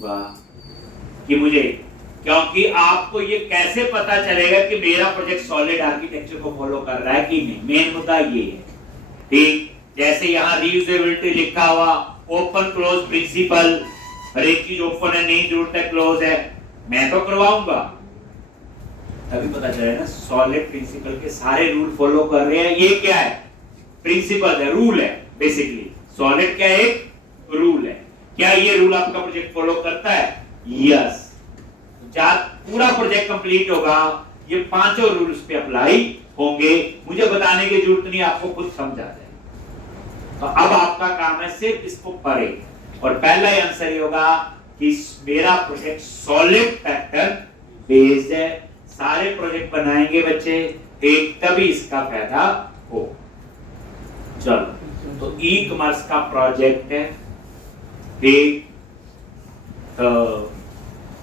कि मुझे, क्योंकि आपको ये कैसे पता चलेगा कि मेरा प्रोजेक्ट सॉलिड आर्किटेक्चर को फॉलो कर रहा है कि नहीं, मेन मुद्दा ये है। ठीक, जैसे यहाँ रीयूजेबिलिटी लिखा हुआ, ओपन क्लोज प्रिंसिपल, हर एक चीज ओपन है, नहीं जरूरत है क्लोज है, मैं तो करवाऊंगा, तभी पता चलेगा ना सॉलिड प्रिंसिपल के सारे रूल फॉलो कर रहे हैं। ये क्या है? प्रिंसिपल है, रूल है। बेसिकली सॉलिड क्या है? एक रूल है। क्या ये रूल आपका प्रोजेक्ट फॉलो करता है? यस। जब पूरा प्रोजेक्ट कंप्लीट होगा ये पांचों रूल्स पे अप्लाई होंगे, मुझे बताने की जरूरत नहीं, आपको खुद समझ आ जाएगा। तो अब आपका काम है सिर्फ इसको पढ़े, और पहला आंसर ये होगा कि मेरा प्रोजेक्ट सॉलिड पैटर्न बेस्ड है। सारे प्रोजेक्ट बनाएंगे बच्चे एक, तभी इसका फायदा हो। चलो, तो ई कॉमर्स का प्रोजेक्ट है एक, तो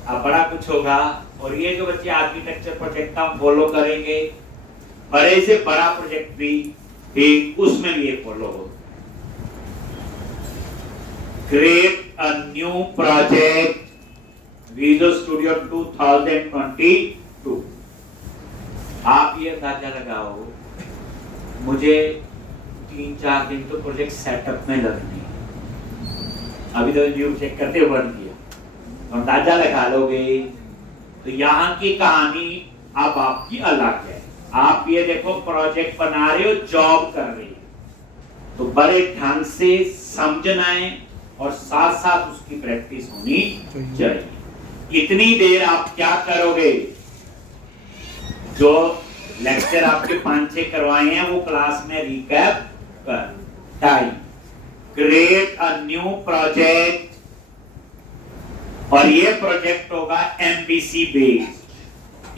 अब बड़ा कुछ होगा, और ये जो बच्चे आर्किटेक्चर प्रोजेक्ट हम फॉलो करेंगे, बड़े से बड़ा प्रोजेक्ट भी एक, उसमें भी ये फॉलो हो। Create a new project visual studio 2022। आप ये अंदाजा लगाओ, मुझे 3-4 दिन तो प्रोजेक्ट सेटअप में लगने, अभी तो न्यू चेक करते हुए बन किया, तो अंदाजा लगा लोगे। तो यहाँ की कहानी अब आपकी अलग है। आप ये देखो प्रोजेक्ट बना रहे हो, जॉब कर रहे हो, तो बड़े ढंग से समझना है और साथ साथ उसकी प्रैक्टिस होनी चाहिए। इतनी देर आप क्या करोगे? जो लेक्चर आपके 5-6 करवाए हैं वो क्लास में रिकैप कर। Time, create a new project, और ये प्रोजेक्ट होगा MVC बेस्ड,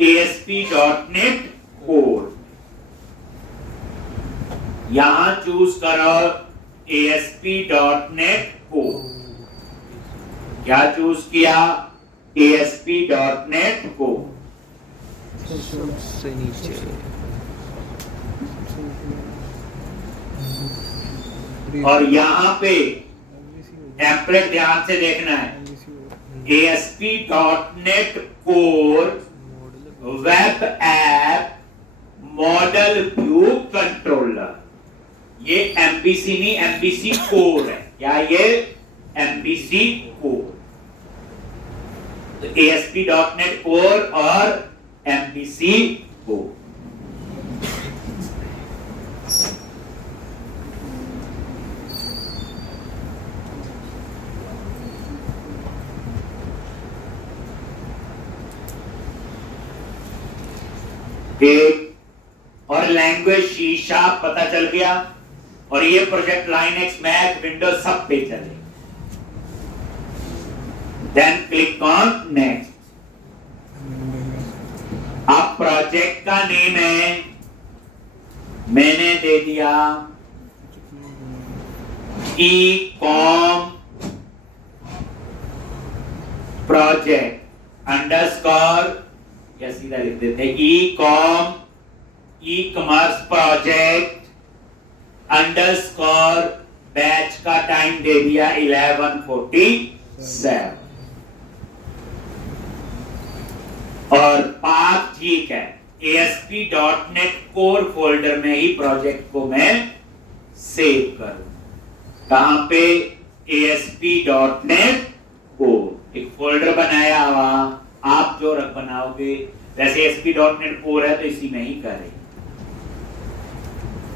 ASP.NET कोर। यहां चूज करो ASP.NET कोर। क्या चूज किया? ASP.NET core. सबसे नीचे और यहां पे टेम्पलेट ध्यान से देखना है, ASP.NET core web app model view controller. ये MVC नहीं, MVC कोर है। क्या ये? MVC core. तो ASP.NET कोर और MVC कोर। एक और लैंग्वेज शीशा पता चल गया, और ये प्रोजेक्ट लाइनक्स, मैक, विंडोज सब पे चले। Then click on next. अब प्रोजेक्ट का नेम है, मैंने दे दिया ई-कॉम प्रोजेक्ट अंडरस्कोर, या सीधा लिख देते हैं e-com e commerce project underscore, batch का टाइम दे दिया 11:47, और पाथ ठीक है, ASP.NET कोर फोल्डर में ही प्रोजेक्ट को मैं सेव करूं। कहां पे? ASP.NET core. एक फोल्डर बनाया हुआ, आप जो बनाओगे, वैसे ASP.NET कोर है तो इसी में ही करें।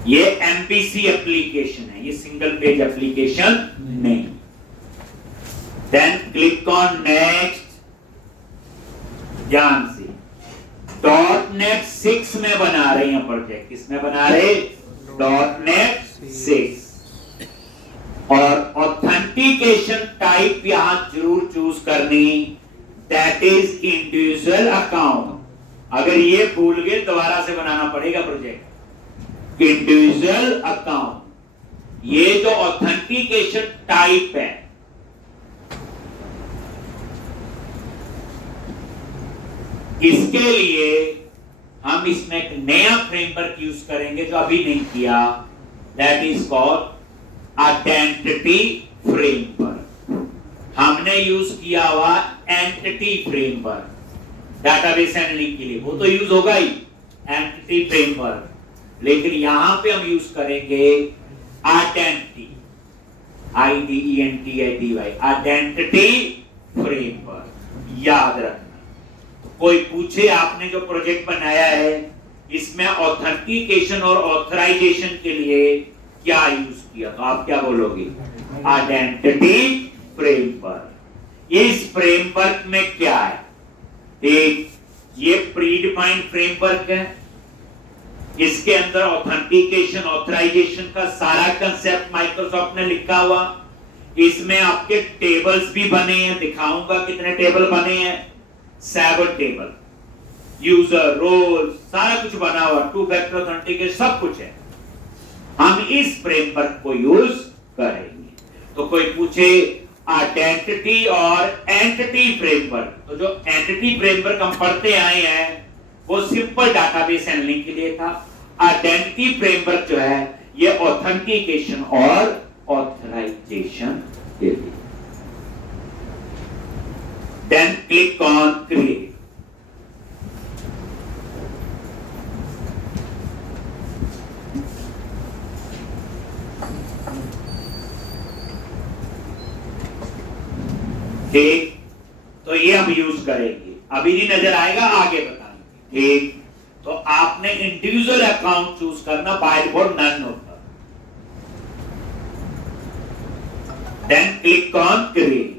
ये MVC एप्लीकेशन है, ये सिंगल पेज एप्लीकेशन नहीं। Then click on next. ध्यान से .NET 6 में बना रहे हैं प्रोजेक्ट। किसमें बना रहे? .NET 6। और ऑथेंटिकेशन टाइप यहां जरूर चूज करनी, दैट इज इंडिविजुअल अकाउंट। अगर ये भूल गए दोबारा से बनाना पड़ेगा प्रोजेक्ट। इंडिविजुअल अकाउंट, ये जो ऑथेंटिकेशन टाइप है, इसके लिए हम इसमें एक नया फ्रेमवर्क यूज करेंगे जो अभी नहीं किया, that is called identity framework. हम हमने यूज किया हुआ एंटिटी फ्रेमवर्क डाटाबेस हैंडलिंग के लिए, वो तो यूज होगा ही एंटिटी फ्रेमवर्क, लेकिन यहां पे हम यूज करेंगे आइडेंटिटी, IDENTITY, आइडेंटिटी फ्रेमवर्क। याद रखना, कोई पूछे आपने जो प्रोजेक्ट बनाया है इसमें ऑथेंटिकेशन और ऑथराइजेशन के लिए क्या यूज किया, तो आप क्या बोलोगे? Identity framework. इस फ्रेमवर्क में क्या है? एक ये प्रीडिफाइंड फ्रेमवर्क है, इसके अंदर ऑथेंटिकेशन ऑथराइजेशन का सारा कंसेप्ट माइक्रोसॉफ्ट ने लिखा हुआ। इसमें आपके टेबल्स भी बने हैं, दिखाऊंगा कितने टेबल बने हैं, 7 टेबल, यूजर रोल सारा कुछ बना हुआ, 2 फैक्टर ऑथेंटिकेशन सब कुछ है। हम इस फ्रेमवर्क को यूज करेंगे। तो कोई पूछे आइडेंटिटी और एंटिटी फ्रेमवर्क, तो जो एंटिटी फ्रेमवर्क हम पढ़ते आए हैं वो सिंपल डाटाबेस हैंडलिंग के लिए था। आइडेंटिटी फ्रेमवर्क जो है ये ऑथेंटिकेशन और ऑथराइजेशन के लिए। Then click on create. ठीक, तो ये हम यूज करेंगे, अभी नहीं नजर आएगा, आगे बताएंगे। ठीक, तो आपने इंडिविजुअल अकाउंट चूज करना, बाय डिफॉल्ट नन होता। Then click on create.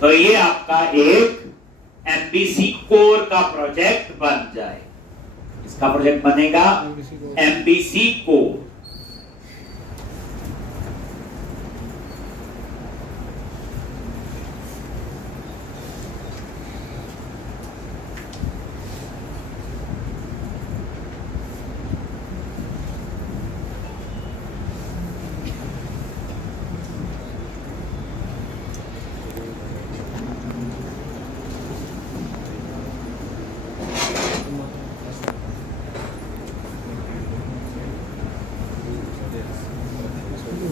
तो ये आपका एक एमबीसी कोर का प्रोजेक्ट बन जाए। इसका प्रोजेक्ट बनेगा एमबीसी कोर।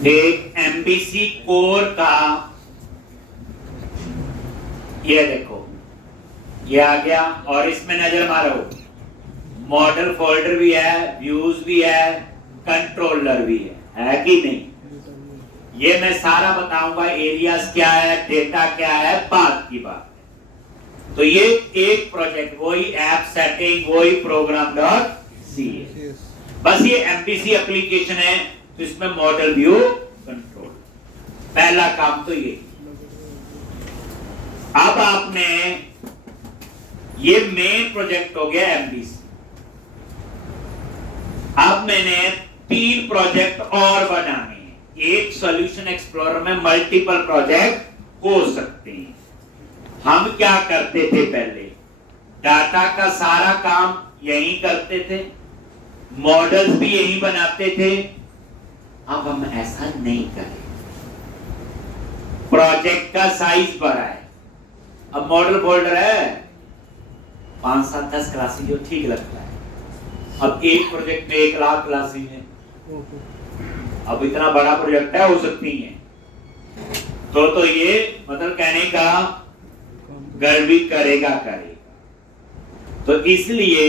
एक एमबीसी कोर का ये देखो, ये आ गया, और इसमें नजर मारो मॉडल फोल्डर भी है, व्यूज भी है, कंट्रोलर भी है कि नहीं? ये मैं सारा बताऊंगा, एरियाज क्या है, डेटा क्या है, बात की बात है। तो ये एक प्रोजेक्ट, वही ऐप सेटिंग, वही program.c है। बस ये एमबीसी एप्लीकेशन है, तो इसमें मॉडल व्यू कंट्रोल, पहला काम तो ये। अब आपने ये मेन प्रोजेक्ट हो गया एमबीसी। अब मैंने 3 प्रोजेक्ट और बनाने हैं। एक सॉल्यूशन एक्सप्लोरर में मल्टीपल प्रोजेक्ट हो सकते हैं। हम क्या करते थे पहले, डाटा का सारा काम यहीं करते थे, मॉडल्स भी यहीं बनाते थे। अब हम ऐसा नहीं करें, प्रोजेक्ट का साइज बढ़ा है। अब मॉडल फोल्डर है 5, 7, 10 क्लासेस जो ठीक लगता है। अब एक प्रोजेक्ट में 1 लाख क्लासेस हैं, अब इतना बड़ा प्रोजेक्ट है, हो सकती है। तो ये मतलब कहने का गड़बड़ी करेगा। तो इसलिए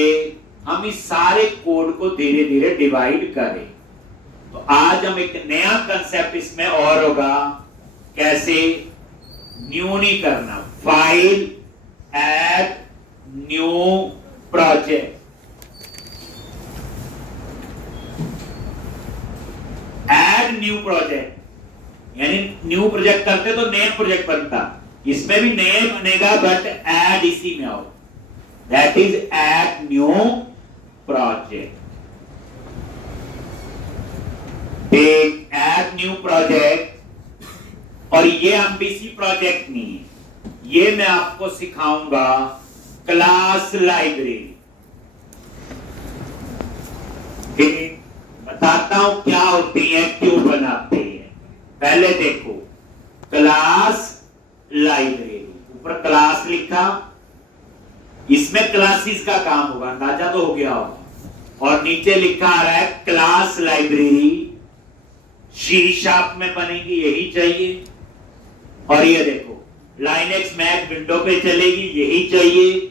हम इस सारे कोड को धीरे धीरे डिवाइड करें। तो आज हम एक नया कंसेप्ट इसमें और होगा, कैसे न्यू नहीं करना, file add new project, add new project, यानी न्यू प्रोजेक्ट करते तो नया प्रोजेक्ट बनता, इसमें भी नया बनेगा, बट ऐड इसी में आओ, that is add new project. एक ऐड न्यू प्रोजेक्ट, और ये एमबीसी प्रोजेक्ट नहीं है, ये मैं आपको सिखाऊंगा क्लास लाइब्रेरी। बताता हूं क्या होती है, क्यों बनाते हैं। पहले देखो क्लास लाइब्रेरी, ऊपर क्लास लिखा, इसमें क्लासेस का काम होगा, अंदाजा तो हो गया होगा। और नीचे लिखा आ रहा है क्लास लाइब्रेरी, C# में बनेगी, यही चाहिए। और ये देखो लाइनेक्स मैक विंडो पे चलेगी, यही चाहिए।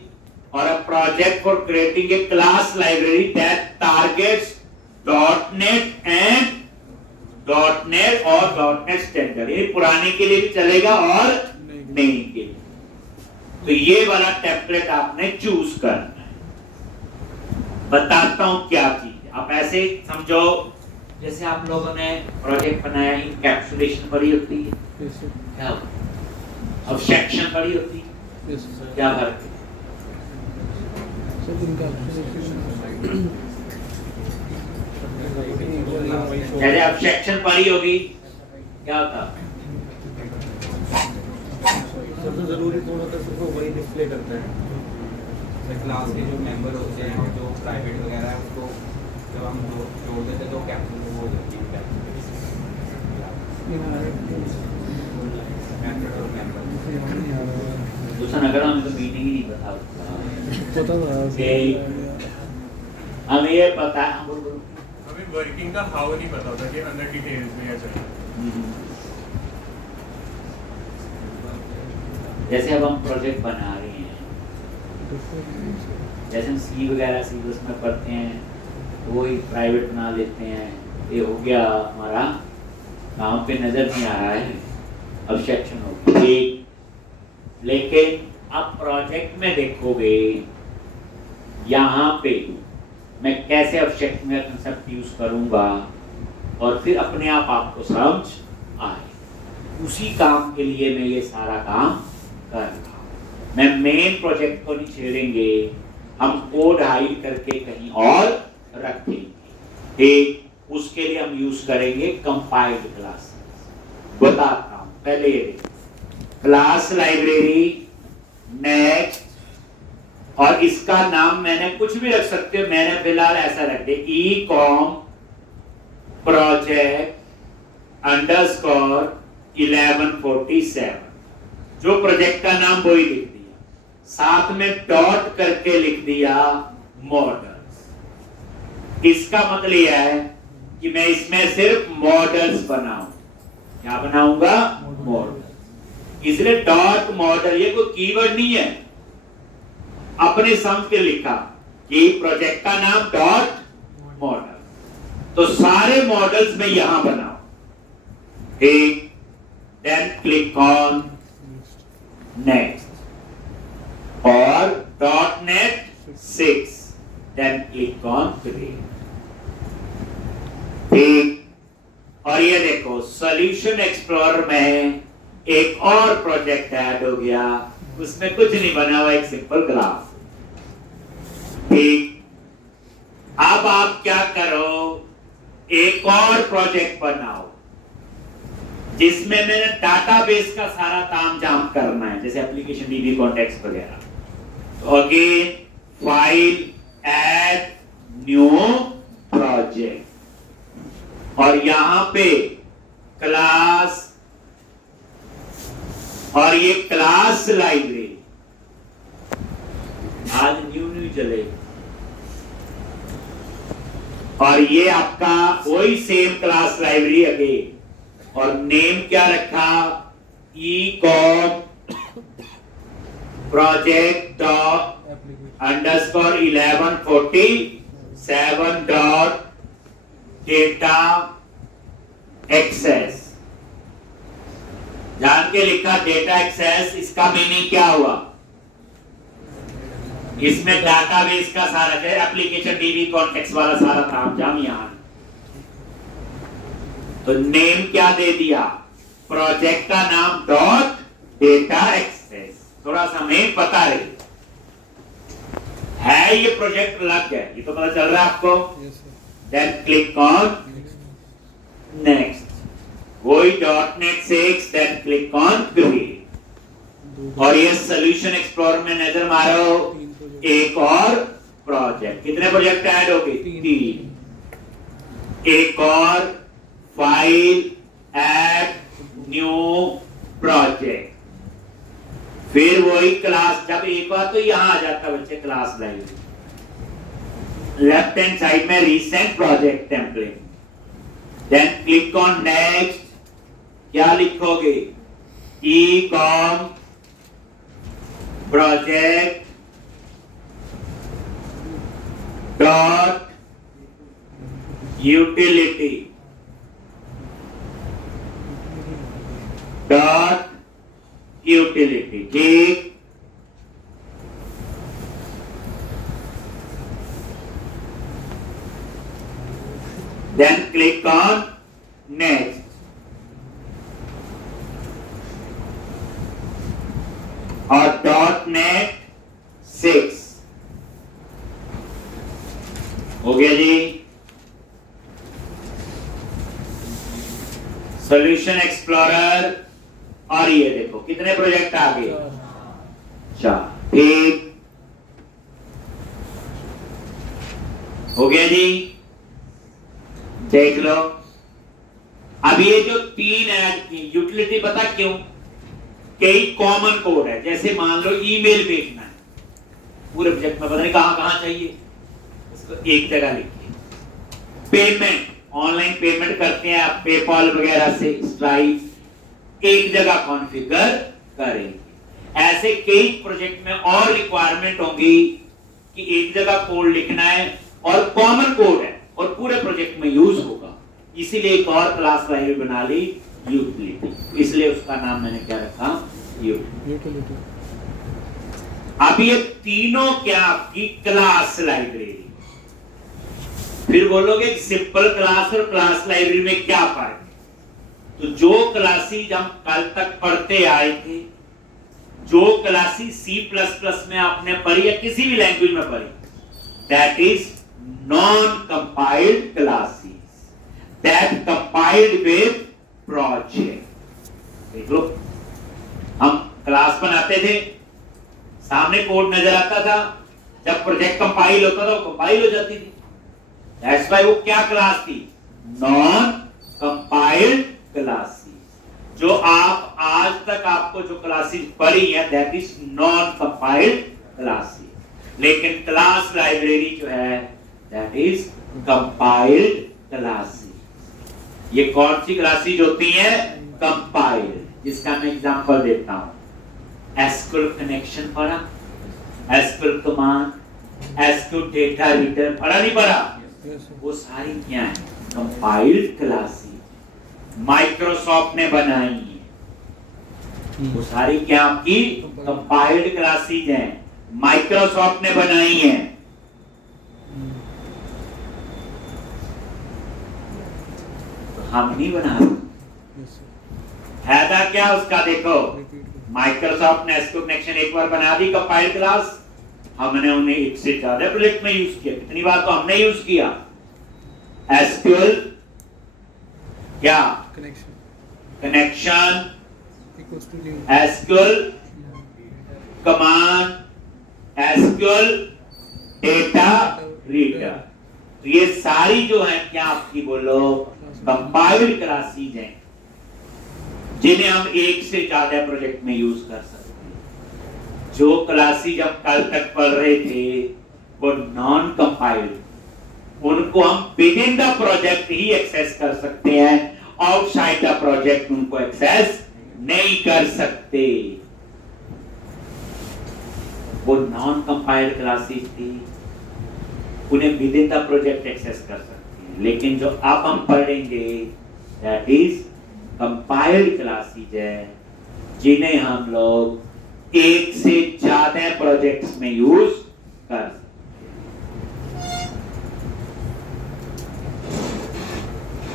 और a project for creating a class library that targets .NET and .NET और .NET स्टैंडर्ड, ये पुराने के लिए भी चलेगा और नई के लिए। तो ये वाला टेम्पलेट आपने चूज करना है। बताता हूं क्या चीज, आप ऐसे समझो जैसे आप लोगों ने प्रोजेक्ट बनाया, इनकैप्सुलेशन पढ़ी होती है, क्या अब्स्ट्रैक्शन पढ़ी होती है, क्या फर्क है? जैसे अब्स्ट्रैक्शन पढ़ी होगी, क्या होता? सबसे जरूरी कौन होता है, सबको वही डिस्प्ले करता है। क्लास के जो मेंबर होते हैं और जो प्राइवेट वगैरह है उसको जब हम जोड़ देते हैं तो कैप्चर वो हो जाती है मेथड और मेंबर। दूसरा अगर हमें तो मीनिंग ही नहीं पता हमें ये पता है, हमें वर्किंग का हाउ नहीं पता होता कि अंदर डिटेल्स में ऐसा। जैसे अब हम प्रोजेक्ट बना रहे हैं, जैसे हम सी वगैरह सी में पढ़ते हैं, वो ही प्राइवेट बना लेते हैं, ये हो गया हमारा काम पे नजर नहीं आ रहा है, अब्स्ट्रैक्शन हो गई। लेकिन अब प्रोजेक्ट में देखोगे यहाँ पे मैं कैसे अब्स्ट्रैक्ट में कंसेप्ट यूज करूंगा और फिर अपने आप आपको समझ आए। उसी काम के लिए मैं ये सारा काम कर रहा हूं। मैं मेन प्रोजेक्ट को नहीं छेड़ेंगे, हम कोड हाइड करके कहीं और रखेंगे। ठीक, उसके लिए हम यूज करेंगे कंपाइल्ड क्लास। बताता हूं, पहले ये क्लास लाइब्रेरी नेक्स्ट, और इसका नाम मैंने कुछ भी रख सकते हो, मैंने फिलहाल ऐसा रख दिया ecom प्रोजेक्ट अंडरस्कोर 1147, जो प्रोजेक्ट का नाम वही लिख दिया, साथ में डॉट करके लिख दिया मॉडल्स। इसका मतलब यह है कि मैं इसमें सिर्फ मॉडल्स बनाऊं। क्या बनाऊंगा? मॉडल। इसलिए डॉट मॉडल, ये कोई कीवर्ड नहीं है, अपने समझ के लिखा कि प्रोजेक्ट का नाम डॉट मॉडल। तो सारे मॉडल्स में यहां बनाओ। ठीक, देन क्लिक ऑन नेक्स्ट और .NET 6, then click on create. ठीक, और ये देखो सॉल्यूशन एक्सप्लोरर में एक और प्रोजेक्ट ऐड हो गया, उसमें कुछ नहीं बना हुआ, एक सिंपल ग्राफ। ठीक, अब आप क्या करो, एक और प्रोजेक्ट बनाओ जिसमें मैंने डाटाबेस का सारा तामझाम करना है, जैसे एप्लीकेशन डीबी कॉन्टेक्स्ट वगैरह। तो again file, add new project, और यहां पे क्लास, और ये क्लास लाइब्रेरी आज न्यू चले, और ये आपका वही सेम क्लास लाइब्रेरी अगेन, और नेम क्या रखा, ecom project underscore 1147 dot data access. जान के लिखा डेटा एक्सेस, इसका मीनिंग क्या हुआ, इसमें डाटाबेस का सारा एप्लीकेशन डीबी कॉन्टेक्स्ट वाला सारा तामझाम यहां। तो नेम क्या दे दिया, प्रोजेक्ट का नाम डॉट डेटा एक्सेस। थोड़ा सा हमें पता रहे है, ये प्रोजेक्ट लग गया, ये तो पता चल रहा है आपको। देन क्लिक ऑन नेक्स्ट, वही .NET 6, then click on create, और ये सॉल्यूशन एक्सप्लोरर में नजर मारो, एक और प्रोजेक्ट। कितने प्रोजेक्ट ऐड हो गए? 3। एक और फाइल, ऐड न्यू प्रोजेक्ट, फिर वही क्लास। जब एक बार तो यहां आ जाता बच्चे class library, left hand side में recent project template, then click on next. क्या लिखोगे, ecom project dot utility dot utility, ठीक। Then click on next. और .NET 6 हो गया जी। सॉल्यूशन एक्सप्लोरर, और ये देखो कितने प्रोजेक्ट आ गए, 4, ठीक हो गया जी। देख लो, अब ये जो 3 ऐड की यूटिलिटी, पता क्यों? कई कॉमन कोड है, जैसे मान लो ईमेल भेजना है, पूरे प्रोजेक्ट में पता नहीं कहां कहां चाहिए, इसको एक जगह लिखिए। पेमेंट, ऑनलाइन पेमेंट करते हैं आप पेपॉल वगैरह से, स्ट्राइप, एक जगह कॉन्फ़िगर करेंगे। ऐसे कई प्रोजेक्ट में और रिक्वायरमेंट होंगी कि एक जगह कोड लिखना है और कॉमन कोड है और पूरे प्रोजेक्ट में यूज होगा, इसीलिए एक और क्लास लाइब्रेरी बना ली, यूटिलिटी, इसलिए उसका नाम मैंने क्या रखा, यूटिलिटी। अब ये तीनों क्या आपकी क्लास लाइब्रेरी। फिर बोलोगे सिंपल क्लास और क्लास लाइब्रेरी में क्या फर्क है? तो जो क्लासेज हम कल तक पढ़ते आए थे, जो क्लासेज C++ में आपने पढ़ी या किसी भी लैंग्वेज में पढ़ी, that is non compiled classes that compiled with project. देख लो, हम क्लास बनाते थे, सामने कोड नजर आता था, जब प्रोजेक्ट कंपाइल होता था वो कंपाइल हो जाती थी। दैट्स व्हाई वो क्या क्लास थी, नॉन कंपाइल्ड क्लासेस। जो आप आज तक आपको जो क्लासेस पढ़ी है that is non compiled classes, लेकिन क्लास लाइब्रेरी जो है दैट इज कंपाइल्ड क्लासेस। ये कौन सी क्लासेस होती हैं, कंपाइल्ड, जिसका मैं एग्जांपल देता हूं। एसक्यूएल कनेक्शन पढ़ा, SQL command, SQL data reader पढ़ा नहीं पढ़ा, वो सारी क्या है, कंपाइल्ड क्लासेस माइक्रोसॉफ्ट ने बनाई है, वो सारी क्या आपकी कंपाइल्ड क्लासेस हैं, माइक्रोसॉफ्ट ने बनाई हैं। तो हम नहीं बना रहे, फायदा क्या उसका, देखो माइक्रोसॉफ्ट ने एसक्यूएल कनेक्शन एक बार बना दी कंपाइल्ड क्लास, हमने उन्हें एक से ज्यादा प्रोजेक्ट में यूज किया, कितनी बार तो हमने यूज किया। एसक्यूएल क्या, connection, SQL command, SQL data reader, तो ये सारी जो है क्या आपकी बोलो कंपाइल्ड क्लासेस हैं, जिन्हें हम एक से ज्यादा प्रोजेक्ट में यूज कर सकते हैं। जो क्लासेस हम कल तक पढ़ रहे थे वो नॉन कंपाइल्ड, उनको हम विद इन द प्रोजेक्ट ही एक्सेस कर सकते हैं, आउटसाइड द प्रोजेक्ट उनको एक्सेस नहीं कर सकते। वो नॉन कंपाइल्ड क्लासेस थी, उन्हें within the project access कर सकते हैं, लेकिन जो अब हम पढ़ेंगे दैट इज कंपाइल्ड क्लासेस है, जिन्हें हम लोग एक से ज्यादा प्रोजेक्ट्स में यूज कर सकते हैं,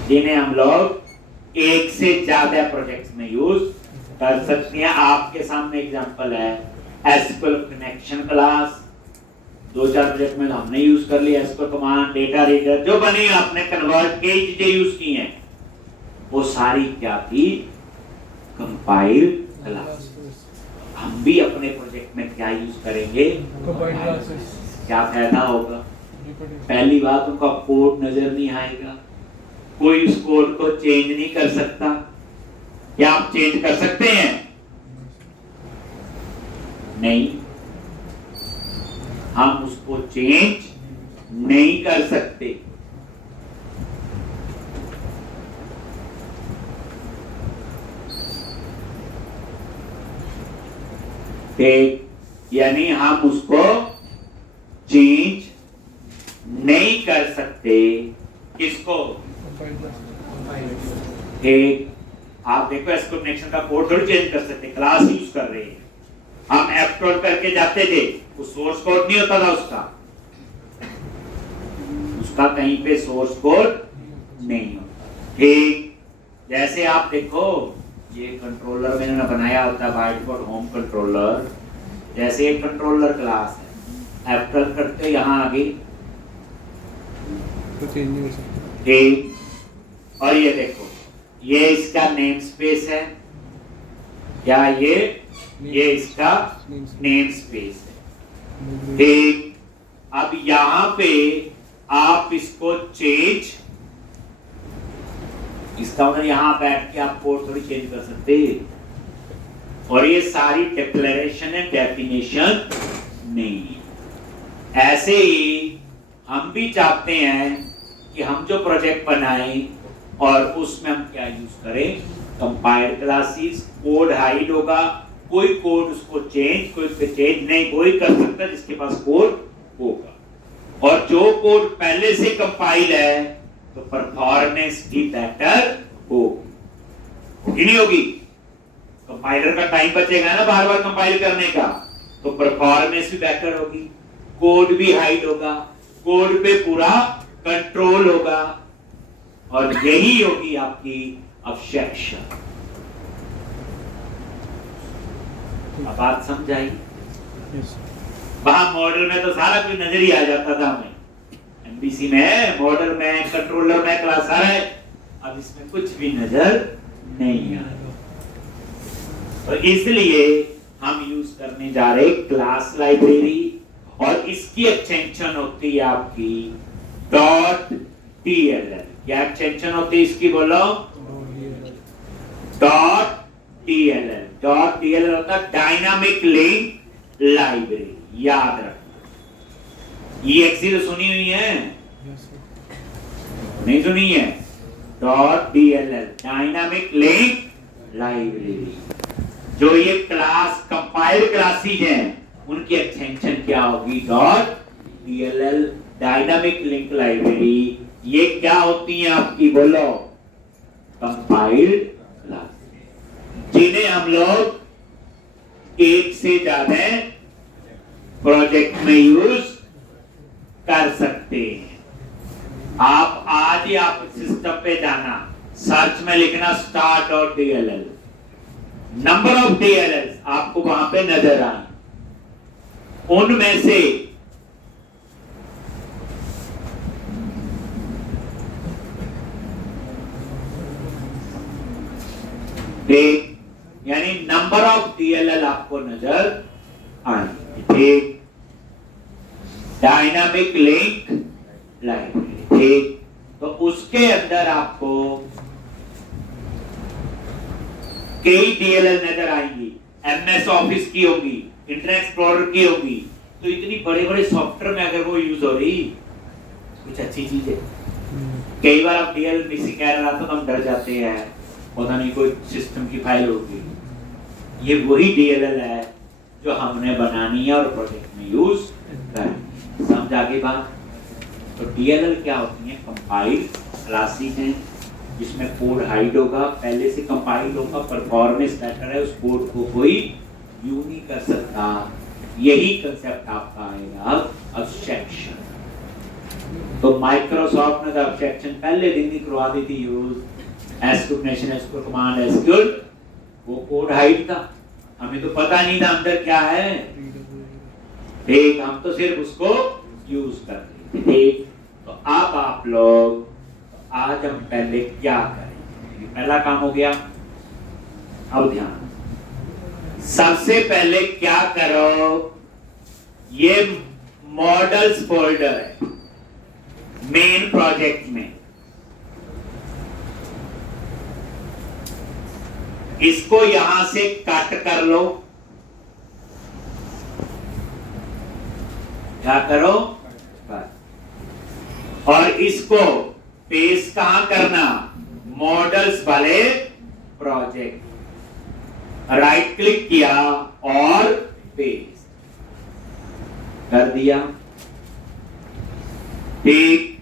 जिन्हें हम लोग एक से ज्यादा प्रोजेक्ट्स में यूज कर सकते हैं। आपके सामने एग्जांपल है एसक्यूएल कनेक्शन क्लास, 2-4 प्रोजेक्ट में हमने यूज कर लिया। एसक्यूएल कमांड, डेटा रीडर जो बनी आपने कन्वर्ट कई चीजें यूज की हैं, वो सारी क्या थी, कंपाइल्ड क्लास। हम भी अपने प्रोजेक्ट में क्या यूज करेंगे, कंपाइल्ड क्लासेस। क्या फायदा होगा, पहली बात उनका कोड नजर नहीं आएगा, कोई उस कोड को चेंज नहीं कर सकता। क्या आप चेंज कर सकते हैं, नहीं, हम उसको चेंज नहीं कर सकते। ठीक, यानी हम उसको चेंज नहीं कर सकते। किसको? ठीक, आप देखो एसक्यूएल कनेक्शन का कोड थोड़ी चेंज कर सकते, क्लास यूज कर रहे हैं। हम F12 करके जाते थे, वो सोर्स कोड नहीं होता था उसका कहीं पे सोर्स कोड नहीं होता। ठीक, जैसे आप देखो ये कंट्रोलर मैंने बनाया होता है बाय डिफॉल्ट होम कंट्रोलर, जैसे एक कंट्रोलर क्लास है, F12 करते यहाँ आगे तो चेंज नहीं हो सकता। ठीक, और ये देखो ये इसका नेम स्पेस है, क्या ये इसका नेम स्पेस है। ठीक, अब यहां पे आप इसको चेंज, इसका मतलब यहां बैठ के आप कोड थोड़ी चेंज कर सकते, और ये सारी डिक्लेरेशन है, डेफिनेशन नहीं है। ऐसे ही हम भी चाहते हैं कि हम जो प्रोजेक्ट बनाएं और उसमें हम क्या यूज करें, कंपाइल्ड क्लासेस, कोड हाइड होगा, कोई कोड उसको चेंज, कोई पे चेंज नहीं कोई कर सकता जिसके पास कोड होगा, और जो कोड पहले से कंपाइल है तो परफॉर्मेंस भी बेटर होगी नहीं होगी? कंपाइलर का टाइम बचेगा ना बार बार कंपाइल करने का, तो परफॉर्मेंस भी बेटर होगी, कोड भी हाइड होगा, कोड पे पूरा कंट्रोल होगा, और यही होगी आपकी अब्स्ट्रैक्शन। अब बात समझाई? वहां मॉडल में तो सारा कुछ नजर ही आ जाता था हमें, एमबीसी में मॉडल में कंट्रोलर में क्लास सारा है, अब इसमें कुछ भी नजर नहीं आ रहा, तो इसलिए हम यूज करने जा रहे क्लास लाइब्रेरी, और इसकी एक्सटेंशन होती है आपकी .dll। क्या एक्सटेंशन होती है इसकी, बोलो? .dll। .dll होता है डायनामिक लिंक लाइब्रेरी, याद रखना। EXE तो सुनी हुई है? नहीं सुनी है? .dll डायनामिक लिंक लाइब्रेरी, जो ये क्लास कंपाइल्ड क्लासेस हैं उनकी एक्सटेंशन क्या होगी? .dll dynamic link library. ये क्या होती है आपकी, बोलो? कंपाइल्ड क्लास, जिन्हें हम लोग एक से ज्यादा प्रोजेक्ट में यूज कर सकते हैं। आप आज ही आप सिस्टम पे जाना, सर्च में लिखना start.dll, नंबर ऑफ DLLs आपको वहां पे नजर आए, उनमें से ठीक, यानी नंबर ऑफ DLL आपको नजर आएंगे। ठीक, डायनामिक लिंक लाइब्रेरी। ठीक, तो उसके अंदर आपको कई DLL नजर आएंगी, MS ऑफिस की होगी, इंटरनेट एक्सप्लोरर की होगी, तो इतनी बड़े बड़े सॉफ्टवेयर में अगर वो यूज हो रही, कुछ अच्छी चीज है। कई बार आप DLL मिसिंग एरर आता तो हम डर जाते हैं, पता नहीं कोई सिस्टम की फाइल होगी। ये वही DLL है जो हमने बनानी है और प्रोजेक्ट में यूज करनी। समझ आगे बात? तो DLL क्या होती है? कंपाइल्ड क्लासेस हैं जिसमें कोड हाइड होगा, पहले से कंपाइल होगा, परफॉर्मेंस बेटर है, उस कोड को कोई व्यू नहीं कर सकता। यही कंसेप्ट आपका आएगा अब्स्ट्रैक्शन। तो माइक्रोसॉफ्ट ने तो अब्स्ट्रैक्शन पहले दिन ही करवा दी थी यूज, एसक्यूएल कमांड एसक्यूएल, वो कोड हाइड था, हमें तो पता नहीं था अंदर क्या है। ठीक, हम तो सिर्फ उसको यूज करते थे। ठीक, तो अब आप लोग, आज हम पहले क्या करें? पहला काम हो गया। अब ध्यान, सबसे पहले क्या करो, ये मॉडल्स फोल्डर है मेन प्रोजेक्ट में, इसको यहां से कट कर लो। क्या करो? और इसको पेस्ट कहां करना? मॉडल्स वाले प्रोजेक्ट। राइट क्लिक किया और पेस्ट कर दिया, ठीक।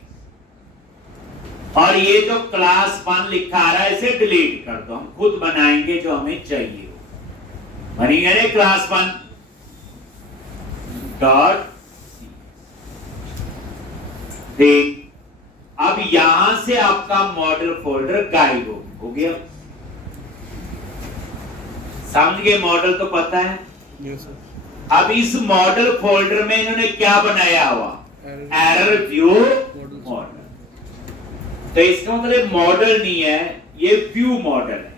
और ये जो क्लास 1 लिखा आ रहा है इसे डिलीट कर दो, हम खुद बनाएंगे जो हमें चाहिए हो। बनी गए क्लास 1 डॉट, ठीक। अब यहां से आपका मॉडल फोल्डर गायब हो गया। समझ गए? मॉडल तो पता है। Yes, sir. अब इस मॉडल फोल्डर में इन्होंने क्या बनाया हुआ? Error view model. तो इसका मतलब मॉडल नहीं है, ये व्यू मॉडल है।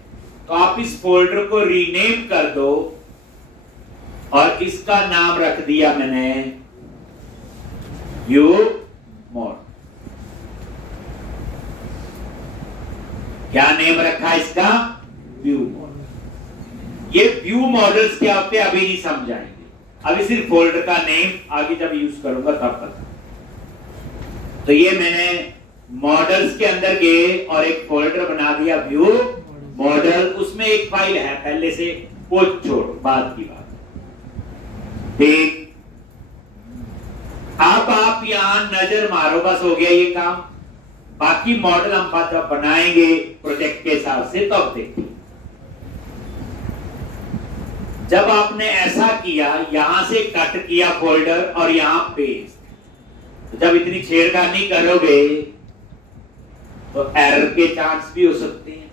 तो आप इस फोल्डर को रीनेम कर दो और इसका नाम रख दिया मैंने व्यू मॉडल। क्या नेम रखा इसका? View model. ये व्यू मॉडल्स क्या होते हैं अभी नहीं समझाएंगे, अभी सिर्फ फोल्डर का नेम आगे जब यूज करूंगा तब पता। तो ये मैंने मॉडल्स के अंदर गए और एक फोल्डर बना दिया व्यू मॉडल, उसमें एक फाइल है पहले से, वो छोड़ बाद की बात, ठीक। अब आप यहां नजर मारो, बस हो गया ये काम। बाकी मॉडल हम बाद जब बनाएंगे प्रोजेक्ट के हिसाब से तब देखिए। जब आपने ऐसा किया, यहां से कट किया फोल्डर और यहां पेस्ट, तो जब इतनी छेड़खानी करोगे तो एरर के चांस भी हो सकते हैं,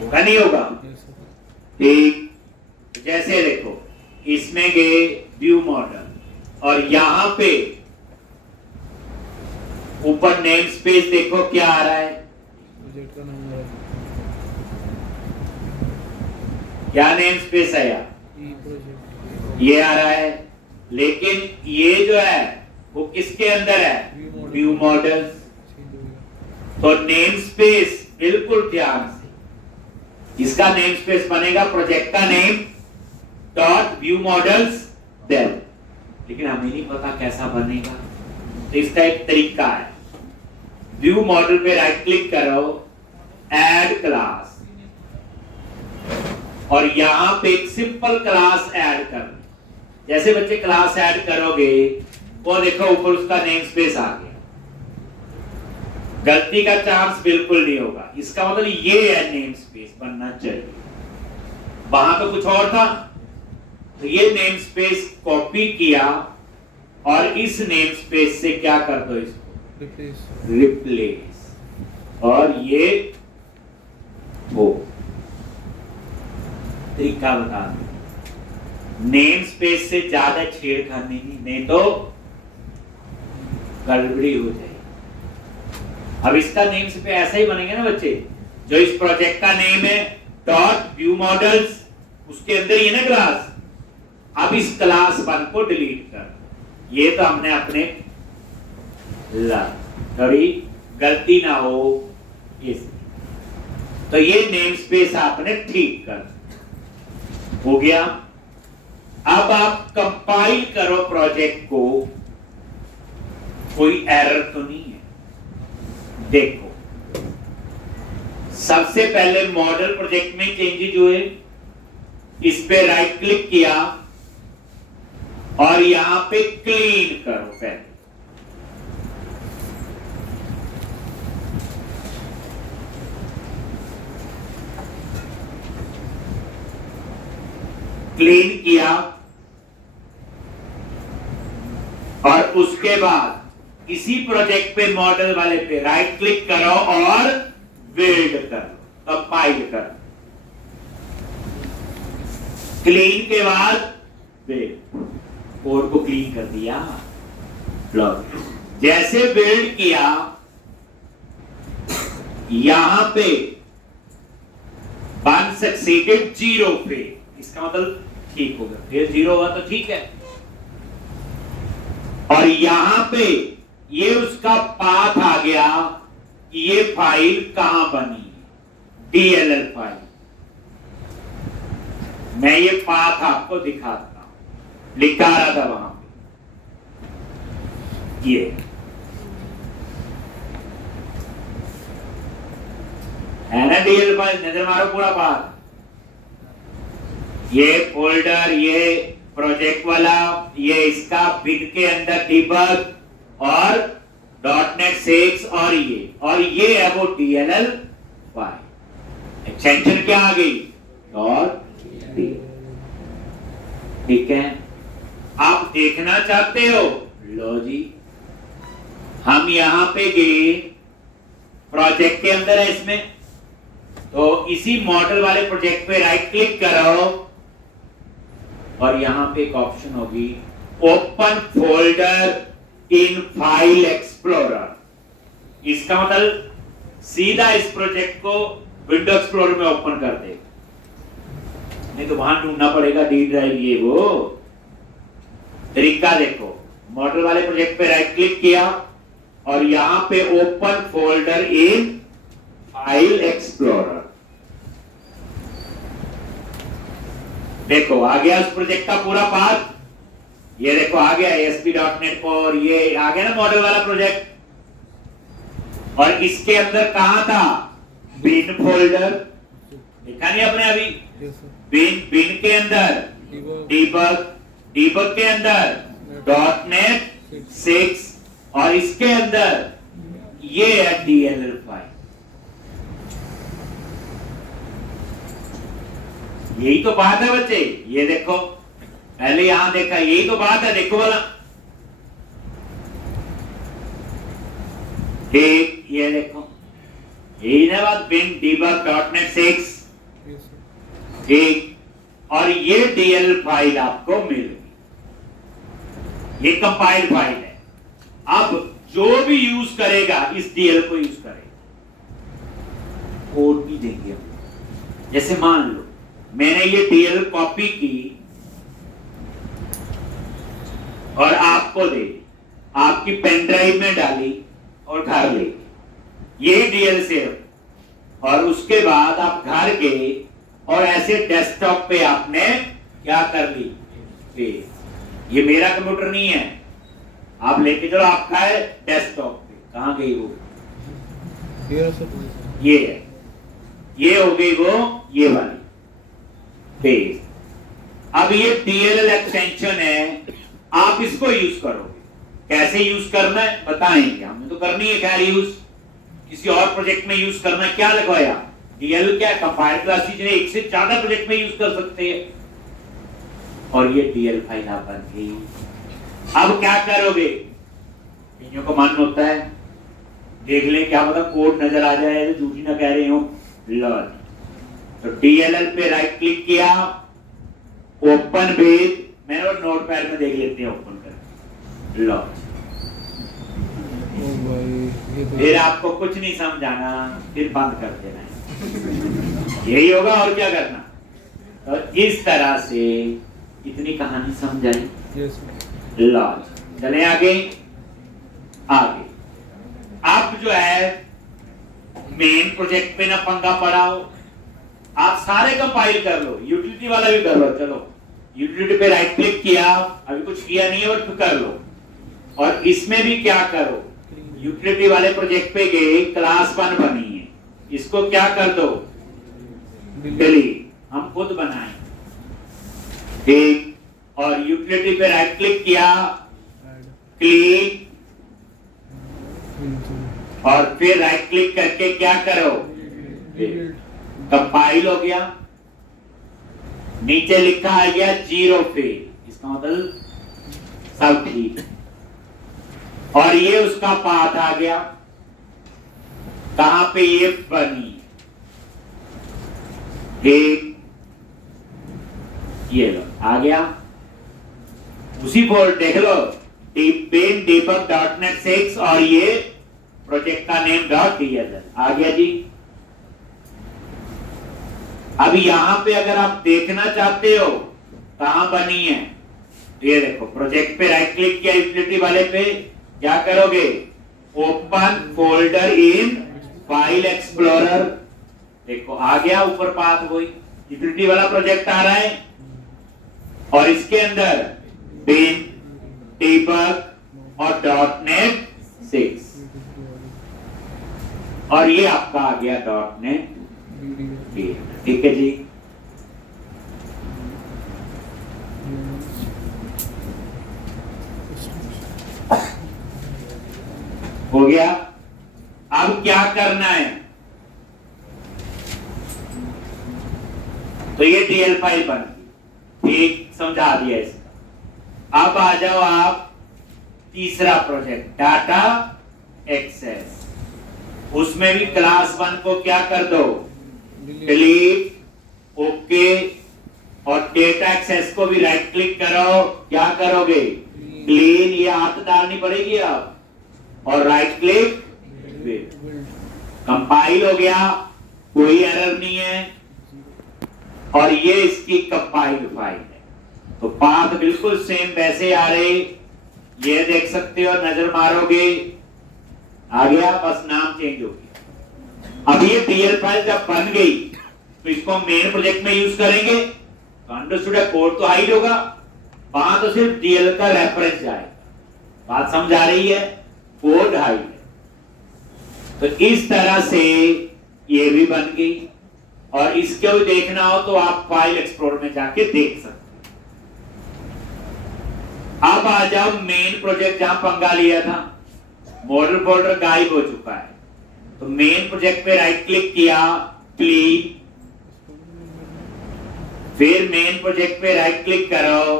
होगा नहीं होगा? Yes, sir. ठीक। जैसे देखो इसमें गए व्यू मॉडल और यहां पे ऊपर नेम स्पेस देखो क्या आ रहा है, Project का नाम है क्या नेम स्पेस है यार? E-Project. ये आ रहा है, लेकिन ये जो है वो किसके अंदर है? View model. तो नेम स्पेस बिल्कुल ध्यान से, इसका नेम स्पेस बनेगा प्रोजेक्ट का नेम डॉट व्यू मॉडल्स डेल, लेकिन हमें नहीं पता कैसा बनेगा। तो इसका एक तरीका है, व्यू मॉडल पे राइट क्लिक करो, ऐड क्लास, और यहां पे एक सिंपल क्लास ऐड कर। जैसे बच्चे क्लास ऐड करोगे वो देखो ऊपर उसका नेम स्पेस आ गया, गलती का चांस बिल्कुल नहीं होगा। इसका मतलब ये है नेम स्पेस बनना चाहिए, वहां तो कुछ और था। तो ये नेम स्पेस कॉपी किया और इस नेम स्पेस से क्या कर दो, इसको रिप्लेस, और ये वो तरीका बता दो। नेम स्पेस से ज्यादा छेड़खानी नहीं तो गड़बड़ी हो जाएगी। अब इसका नेम स्पेस ऐसा ही बनेगा ना बच्चे, जो इस प्रोजेक्ट का नेम है डॉट व्यू मॉडल्स, उसके अंदर ये ना क्लास। अब इस क्लास 1 को डिलीट कर, ये तो हमने अपने थोड़ी गलती ना हो इस, तो ये नेम स्पेस आपने ठीक कर हो गया। अब आप कंपाइल करो प्रोजेक्ट को, कोई एरर तो नहीं है। देखो सबसे पहले मॉडल प्रोजेक्ट में चेंजेस हुए, इस पे राइट क्लिक किया और यहां पे क्लीन करो। पहले क्लीन किया और उसके बाद इसी प्रोजेक्ट पे मॉडल वाले पे राइट क्लिक करो और बिल्ड करो, कंपाइल करो। क्लीन के बाद बिल्ड, कोड को क्लीन कर दिया। जैसे बिल्ड किया, यहां पे 1 सक्सीडेड 0 पे, इसका मतलब ठीक होगा, फिर 0 हुआ तो ठीक है। और यहां पे ये उसका पाथ आ गया कि ये फाइल कहां बनी, DLL फाइल। मैं ये पाथ आपको दिखाता हूं, लिखा रहा था वहां पे, ये है ना DLL फाइल, नजर मारो पूरा पाथ, ये फोल्डर, ये प्रोजेक्ट वाला, ये इसका बिन के अंदर डीबग और .NET 6 और ये है वो DLL5 एक्सटेंशन क्या आ गई .D। ठीक है, आप देखना चाहते हो, लो जी हम यहां पे गए, प्रोजेक्ट के अंदर है इसमें, तो इसी मॉडल वाले प्रोजेक्ट पे राइट क्लिक करो और यहां पे एक ऑप्शन होगी open folder in file explorer. इसका मतलब सीधा इस प्रोजेक्ट को विंडो एक्सप्लोरर में ओपन कर दे, नहीं तो वहां ढूंढना पड़ेगा डी ड्राइव ये वो। तरीका देखो, मॉडल वाले प्रोजेक्ट पे राइट क्लिक किया और यहां पे open folder in file explorer, देखो आ गया उस प्रोजेक्ट का पूरा पाथ, ये देखो आ गया ASP.NET और ये आ गया ना मॉडल वाला प्रोजेक्ट। और इसके अंदर कहां था बिन फोल्डर, देखा नहीं आपने अभी, Yes, sir. बिन के अंदर Debug. डीबग के अंदर .NET 6 और इसके अंदर ये है DLL5। यही तो बात है बच्चे, ये देखो पहले यहां देखा, यही तो बात है, देखो वाला ठीक, ये देखो यही ना बात, बिन डीबग .NET 6 Yes, sir. ठीक, और ये DL फाइल आपको मिल गई, ये कंपाइल फाइल है। अब जो भी यूज करेगा इस DL को यूज करेगा, कोड भी देंगे हम। जैसे मान लो मैंने ये DL कॉपी की और आपको दे, आपकी पेन ड्राइव में डाली और घर ले, ये DL सेव, और उसके बाद आप घर गए और ऐसे डेस्कटॉप पे आपने क्या कर ली, ये मेरा कंप्यूटर नहीं है, आप लेके चलो, आपका है डेस्कटॉप पे, कहां गई वो, Here, sir. ये है, ये हो गई वो ये वाली पेज। अब ये DLL एक्सटेंशन है, आप इसको यूज करोगे, कैसे यूज करना है बताएंगे, हमने तो करनी है खैर यूज, किसी और प्रोजेक्ट में यूज करना है, क्या लिखवाया DL क्या कंपाइल क्लासेस ने एक से ज्यादा प्रोजेक्ट में यूज कर सकते हैं, और ये DL फाइल आप बन गई। अब क्या करोगे, इन्हीं को मन होता है देख ले, क्या पता कोड नजर आ जाए तो झूठी ना कह रहे हो, लो तो DLL पे राइट क्लिक किया, ओपन पेज, मैंने वो नोटपैड में देख लेते हैं ओपन कर, लो Oh भाई, ये तो फिर आपको कुछ नहीं समझाना, फिर बंद कर देना है, यही होगा और क्या करना। तो इस तरह से इतनी कहानी समझ आई, Yes, sir. लो चले आगे। आगे आप जो है मेन प्रोजेक्ट पे ना पंगा पड़ा हो, आप सारे कंपाइल कर लो, यूटिलिटी वाला भी कर लो, चलो यूटिलिटी पे राइट क्लिक किया, अभी कुछ किया नहीं है बट कर लो, और इसमें भी क्या करो, यूटिलिटी वाले प्रोजेक्ट पे गए, क्लास 1 बनी है, इसको क्या कर दो डिलीट, हम खुद बनाए ठीक, और यूटिलिटी पे राइट क्लिक किया, Add. Click, Into. और फिर राइट क्लिक करके क्या करो, Build. कंपाइल हो गया, नीचे लिखा आ गया 0 फेल, इसका मतलब सब ठीक, और ये उसका पाथ आ गया, कहां पे ये बनी ठीक, ये लो आ गया, उसी बोर्ड देख लो बिन डीबग .NET 6 और ये प्रोजेक्ट का नेम .DLL आ गया जी। अब यहां पे अगर आप देखना चाहते हो कहां बनी है, तो ये देखो प्रोजेक्ट पे राइट क्लिक किया, यूटिलिटी वाले पे क्या करोगे, open folder in file explorer, देखो आ गया ऊपर पाथ, वही यूटिलिटी वाला प्रोजेक्ट आ रहा है, और इसके अंदर बिन डीबग और .NET 6, और ये आपका आ गया .NET 8, ठीक है जी। हो गया। अब क्या करना है, तो ये डीएल फाइल बन गई, ठीक, समझा दिया इसका। अब आ जाओ आप तीसरा प्रोजेक्ट, डाटा एक्सेस। उसमें भी क्लास 1 को क्या कर दो, डिलीट, ओके, और डेटा एक्सेस को भी राइट क्लिक करो, क्या करोगे, क्लीन, ये हाथ डालनी पड़ेगी आप, और राइट क्लिक, कंपाइल हो गया, कोई एरर नहीं है, और ये इसकी कंपाइल फाइल है। तो पाथ बिल्कुल सेम वैसे आ रहे, ये देख सकते हो, नजर मारोगे आ गया, बस नाम चेंज हो गया। अब ये डीएल फाइल जब बन गई तो इसको मेन प्रोजेक्ट में यूज करेंगे, तो अंडरस्टूड है, कोड तो हाइड होगा, वहां तो सिर्फ डीएल का रेफरेंस जाएगा। बात समझ आ रही है, कोड हाइड है। तो इस तरह से ये भी बन गई, और इसको भी देखना हो तो आप फाइल एक्सप्लोर में जाके देख सकते। अब आ जाओ मेन प्रोजेक्ट, जहां पंगा लिया था, मॉडल फोल्डर गायब हो चुका है, तो मेन प्रोजेक्ट पे राइट क्लिक किया, क्लीन, फिर मेन प्रोजेक्ट पे राइट क्लिक करो,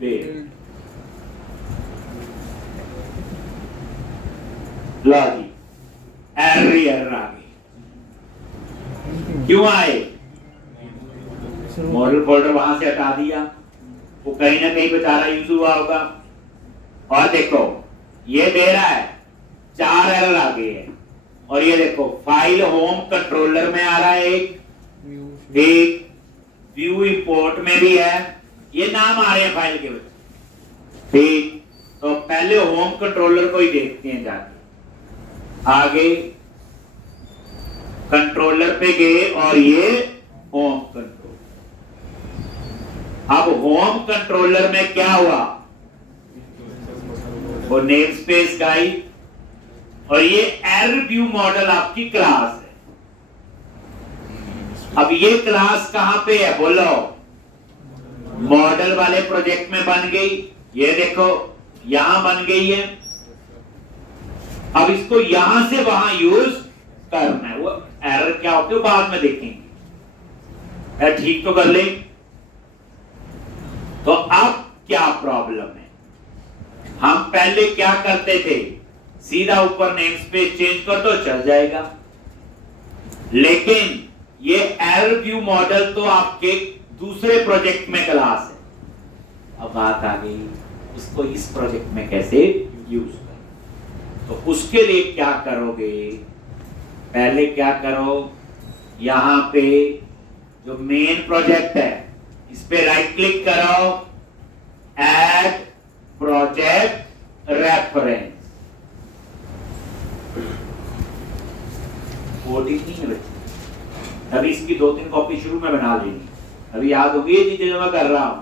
बिल्ड, लो जी, एरर आ गई। क्यों आए, मॉडल फोल्डर वहां से हटा दिया, वो कहीं ना कहीं बेचारा यूज हुआ होगा। और देखो ये दे रहा है 4 एरर आ गए हैं, और ये देखो फाइल होम कंट्रोलर में आ रहा है एक व्यू इंपोर्ट में भी है, ये नाम आ रहे हैं फाइल के बच्चे, ठीक। तो पहले होम कंट्रोलर को ही देखते हैं जाके, आगे कंट्रोलर पे गए, और ये होम कंट्रोल। अब होम कंट्रोलर में क्या हुआ, वो नेम स्पेस गाइड, और ये एरर व्यू मॉडल आपकी क्लास है। अब ये क्लास कहां पे है, बोलो, मॉडल वाले प्रोजेक्ट में बन गई, ये देखो यहां बन गई है। अब इसको यहां से वहां यूज करना है, वो एरर क्या होते है बाद में देखेंगे, ठीक तो कर ले। तो अब क्या प्रॉब्लम है, हम पहले क्या करते थे, सीधा ऊपर नेम स्पेस चेंज कर दो चल जाएगा, लेकिन ये एरर व्यू मॉडल तो आपके दूसरे प्रोजेक्ट में क्लास है। अब बात आ गई उसको इस प्रोजेक्ट में कैसे यूज करें, तो उसके लिए क्या करोगे, पहले क्या करो, यहां पे जो मेन प्रोजेक्ट है इस पे राइट क्लिक करो, ऐड प्रोजेक्ट रेफरेंस, कोडिंग नहीं है बच्चे, अभी इसकी 2-3 कॉपी शुरू में बना लेनी, अभी याद होगी ये चीजें जो मैं कर रहा हूं।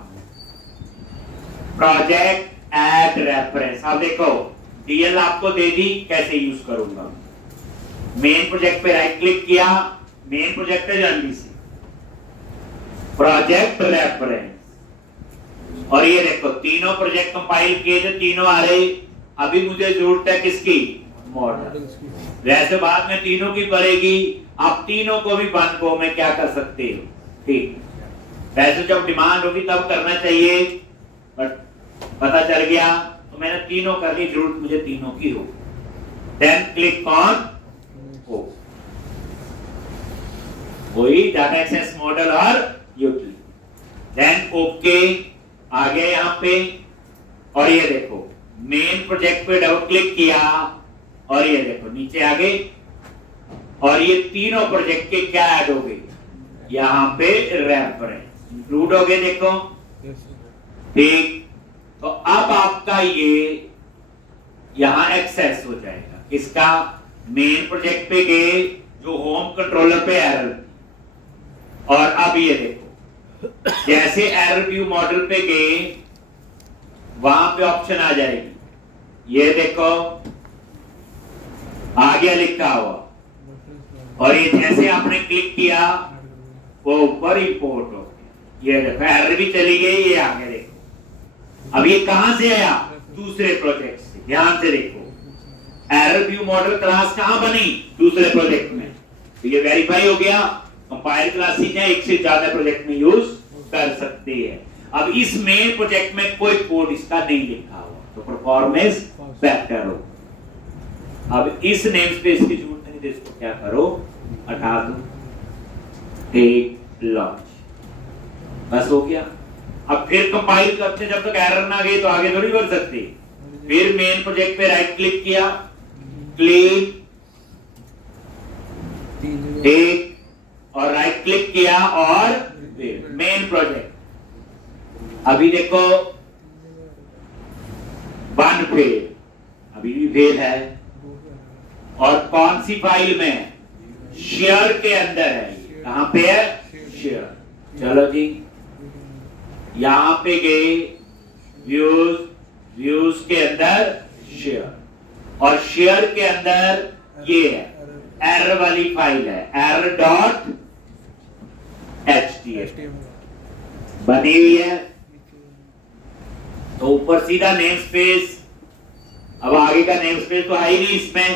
प्रोजेक्ट ऐड रेफरेंस, अब देखो डीएल आपको दे दी, कैसे यूज करूंगा, मेन प्रोजेक्ट पे राइट क्लिक किया, मेन प्रोजेक्ट है जल्दी से, प्रोजेक्ट रेफरेंस, और ये देखो तीनों प्रोजेक्ट कंपाइल किए थे, तीनों आ रहे। अभी मुझे जरूरत है किसकी, मॉडल, वैसे बाद में तीनों की पड़ेगी, आप तीनों को भी बंद को में क्या कर सकते हो, ठीक, वैसे जब डिमांड होगी तब करना चाहिए, बट पता चल गया तो मैंने तीनों कर ली, जरूरत मुझे तीनों की हो। देन क्लिक ऑन ओ, वही डाटा एक्सेस मॉडल और यूटिलिटी, देन ओके आ गया यहाँ पे, और ये देखो मेन प्रोजेक्ट पे डबल क्लिक किया, और ये देखो नीचे आ गए, और ये तीनों प्रोजेक्ट के क्या ऐड हो गए, यहाँ पे रेफरेंस इंक्लूड हो गए, देखो ठीक। तो अब आपका ये यहां एक्सेस हो जाएगा, किसका, मेन प्रोजेक्ट पे गए जो होम कंट्रोलर पे एरर, और अब ये देखो जैसे एरर व्यू मॉडल पे गए वहां पे ऑप्शन आ जाएगी, ये देखो आ गया लिखा हुआ, और ये जैसे आपने क्लिक किया वो ऊपर इंपोर्ट हो गया, ये देखो एरर भी चली गई, ये आगे देखो। अब ये कहां से आया, दूसरे प्रोजेक्ट से, ध्यान से देखो एरर व्यू मॉडल क्लास कहां बनी? दूसरे प्रोजेक्ट में। तो ये वेरीफाई हो गया। कंपाइल क्लासेस हैं एक से ज्यादा प्रोजेक्ट में यूज कर सकते हैं। अब इस मेन प्रोजेक्ट में कोई कोड इसका नहीं लिखा हुआ तो परफॉर्मेंस बेहतर हो। अब इस नेम स्पेस की जरूरत नहीं, तो इसको क्या करो, हटा दो, टेक लॉन्च, बस हो गया। अब फिर कंपाइल करते जब तक एरर ना गई तो आगे थोड़ी बढ़ सकते। फिर मेन प्रोजेक्ट पे राइट क्लिक किया, क्लीन, टेक और राइट क्लिक किया और मेन प्रोजेक्ट। अभी देखो वन फेल, अभी भी फेल है। और कौन सी फाइल में? शेयर के अंदर है। कहां पे है? शेयर। चलो जी, यहां पे गए व्यूज, व्यूज के अंदर शेयर, और शेयर के अंदर ये है एरर वाली फाइल है, error.html बनी हुई है। तो ऊपर सीधा नेम स्पेस, अब आगे का नेम स्पेस तो है ही नहीं इसमें,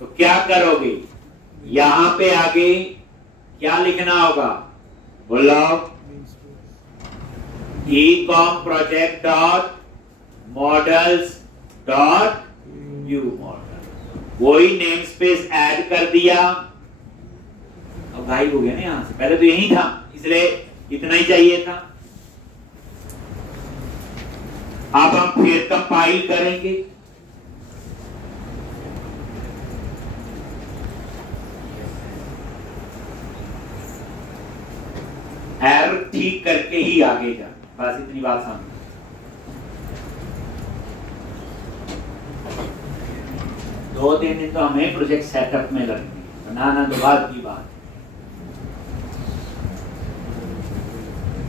तो क्या करोगे, यहां पे आगे क्या लिखना होगा, बोलो, ecom project dot models dot view model, वही नेम स्पेस ऐड कर दिया। अब गायब हो गया ना यहां से, पहले तो यही था इसलिए इतना ही चाहिए था। अब हम फिर कंपाइल करेंगे। एरर ठीक करके ही आगे जा, बस इतनी बात समझ। दो तीन दिन तो हमें प्रोजेक्ट सेटअप में लगेंगे, बनाना तो बाद की बात।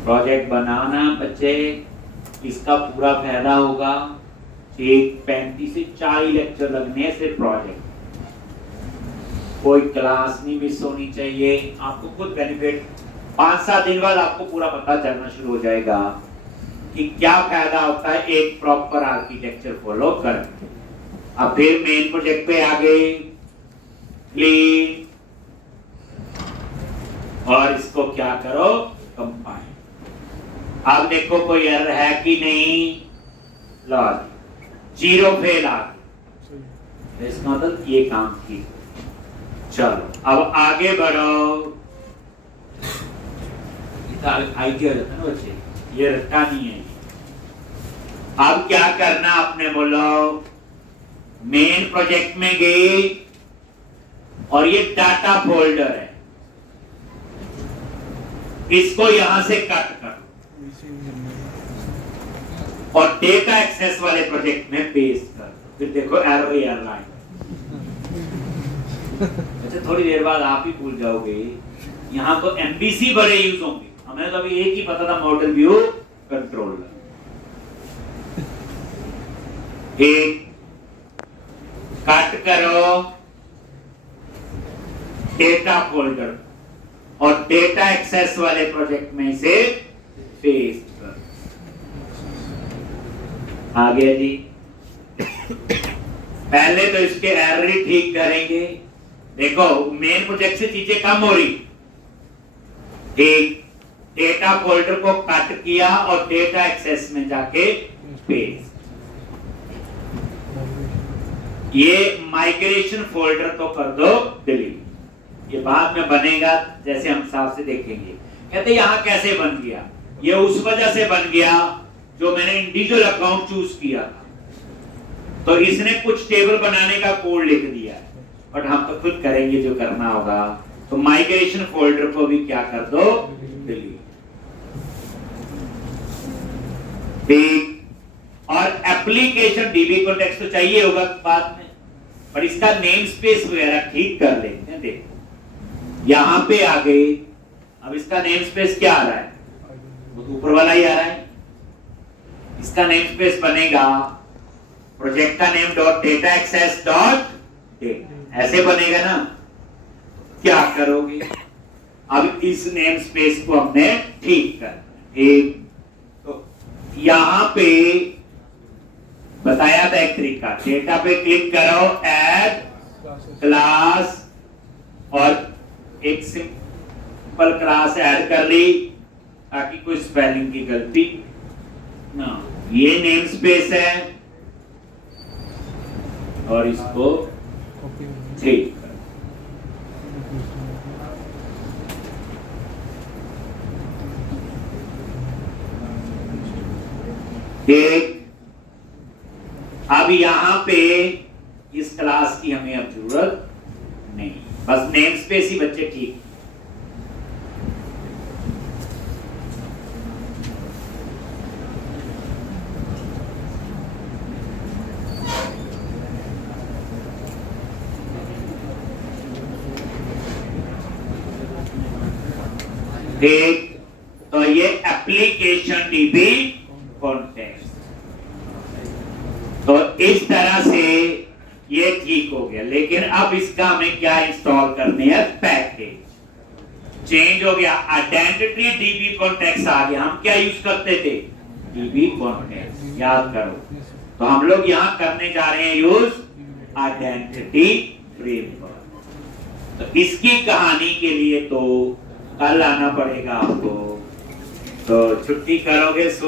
प्रोजेक्ट बनाना बच्चे, इसका पूरा फायदा होगा। एक 35 से 40 लेक्चर लगने से प्रोजेक्ट, कोई क्लास नहीं मिस होनी चाहिए। आपको खुद बेनिफिट 5-7 दिन बाद आपको पूरा पता चलना शुरू हो जाएगा कि क्या फायदा होता है एक प्रॉपर आर्किटेक्चर फॉलो करके। अब फिर मेन प्रोजेक्ट पे आ गए, क्लीन, और इसको क्या करो, कंपाइल। अब देखो कोई एरर है कि नहीं, लॉज 0 फेल आ गई, इसका मतलब ये काम की। चलो अब आगे बढ़ो। आइडिया रहता है ना बच्चे, ये रखा नहीं है। अब क्या करना आपने, बोलो, मेन प्रोजेक्ट में गए और ये डाटा फोल्डर है, इसको यहां से कट करो और डेटा एक्सेस वाले प्रोजेक्ट में पेस्ट कर। फिर देखो एरर ही एरर आएगा। अच्छा थोड़ी देर बाद आप ही भूल जाओगे। यहां तो एमबीसी बड़े यूज होंगे, हमें तो अभी एक ही पता था, मॉडल व्यू कंट्रोलर। एक कट करो डेटा फोल्डर और डेटा एक्सेस वाले प्रोजेक्ट में से पेस्ट करो। आ गया जी। पहले तो इसके एरर ही ठीक करेंगे। देखो मेन प्रोजेक्ट से चीजें कम हो रही। एक डेटा फोल्डर को कट किया और डेटा एक्सेस में जाके पेस्ट। ये माइग्रेशन फोल्डर तो कर दो डिलीट, ये बाद में बनेगा जैसे हम साफ से देखेंगे। कहते यहां कैसे बन गया, ये उस वजह से बन गया जो मैंने इंडिविजुअल अकाउंट चूज किया था, तो इसने कुछ टेबल बनाने का कोड लिख दिया है, बट हम तो खुद करेंगे जो करना होगा। तो माइग्रेशन फोल्डर को भी क्या कर दो, डिलीट। और एप्लीकेशन डीबी कॉन्टेक्स्ट तो चाहिए होगा बाद में, पर इसका नेम स्पेस वगैरह ठीक कर लेते हैं। देखो यहां पे आ गए, अब इसका नेम स्पेस क्या आ रहा है, वो तो ऊपर वाला ही आ रहा है। इसका नेम स्पेस बनेगा प्रोजेक्ट का name dot data access dot data, ऐसे बनेगा ना। क्या करोगे, अब इस नेम स्पेस को हमने ठीक करना है। एक तो यहां पे बताया था एक तरीका, डेटा पे क्लिक करो, ऐड classes. क्लास, और एक सिंपल क्लास ऐड कर ली ताकि कोई स्पेलिंग की गलती ना। ये नेम स्पेस है और इसको Copy. ठीक ठीक। अब यहाँ पे इस क्लास की हमें अब जरूरत नहीं, बस नेम स्पेस ही बच्चे ठीक। ठीक, तो ये एप्लीकेशन डीबी कॉन्टेक्स्ट, तो इस तरह से ये ठीक हो गया। लेकिन अब इसका हमें क्या इंस्टॉल करने हैं, पैकेज चेंज हो गया, आइडेंटिटी डीबी कॉन्टेक्स्ट आ गया। हम क्या यूज करते थे, डीबी कॉन्टेक्स्ट, याद करो। तो हम लोग यहाँ करने जा रहे हैं यूज आइडेंटिटी फ्रेमवर्क। तो इसकी कहानी के लिए तो कल आना पड़ेगा आपको, तो छुट्टी करोगे।